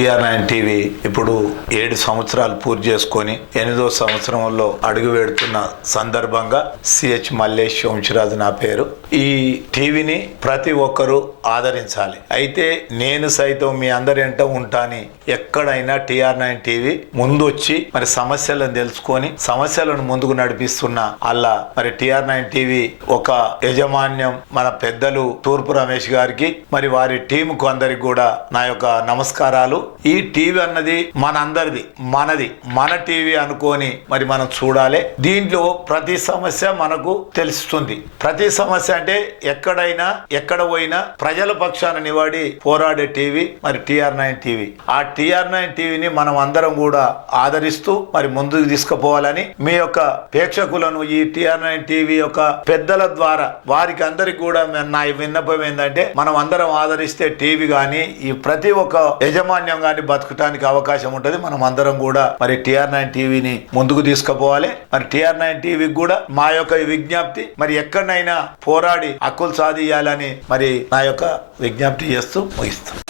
TR nine TV ఇప్పుడు ఏడు సంవత్సరాలు పూర్తి చేసుకొని ఎనిమిదో సంవత్సరంలో అడుగు పెడుతున్న సందర్భంగా సిహెచ్ మల్లేష్ వంశరాజు నా పేరు. ఈ టీవీని ప్రతి ఒక్కరూ ఆదరించాలి. అయితే నేను సైతం మీ అందరి ఎంట ఉంటాని. ఎక్కడైనా టిఆర్ నైన్ టీవీ ముందు వచ్చి మరి సమస్యలను తెలుసుకొని సమస్యలను ముందుకు నడిపిస్తున్న అలా మరి టిఆర్ నైన్ టీవీ ఒక యజమాన్యం మన పెద్దలు తూర్పు రమేష్ గారికి మరి వారి టీంకు అందరికి కూడా నా యొక్క నమస్కారాలు. ఈ టీవీ అన్నది మనందరిది మనది. మన టీవీ అనుకొని మరి మనం చూడాలి. దీంట్లో ప్రతి సమస్య మనకు తెలుస్తుంది. ప్రతి సమస్య అంటే ఎక్కడైనా ఎక్కడ పోయినా ప్రజల పక్షాన నివాడి పోరాడే టీవీ మరి టిఆర్ నైన్ టీవీ. ఆ టిఆర్ నైన్ టీవీని మనం అందరం కూడా ఆదరిస్తూ మరి ముందుకు తీసుకుపోవాలని మీ యొక్క ప్రేక్షకులను ఈ టిఆర్ నైన్ టీవీ యొక్క పెద్దల ద్వారా వారికి అందరికి కూడా నా విన్నపం ఏంటంటే మనం అందరం ఆదరిస్తే టీవీ కానీ ఈ ప్రతి ఒక్క యజమాన్య కానీ బతకటానికి అవకాశం ఉంటుంది. మనం అందరం కూడా మరి టిఆర్ నైన్ టీవీని ముందుకు తీసుకుపోవాలి. మరి టిఆర్ నైన్ టీవీకి కూడా మా యొక్క విజ్ఞప్తి మరి ఎక్కడైనా పోరాడి హక్కులు సాధియాలని మరి నా యొక్క విజ్ఞప్తి చేస్తూ ముగిస్తాం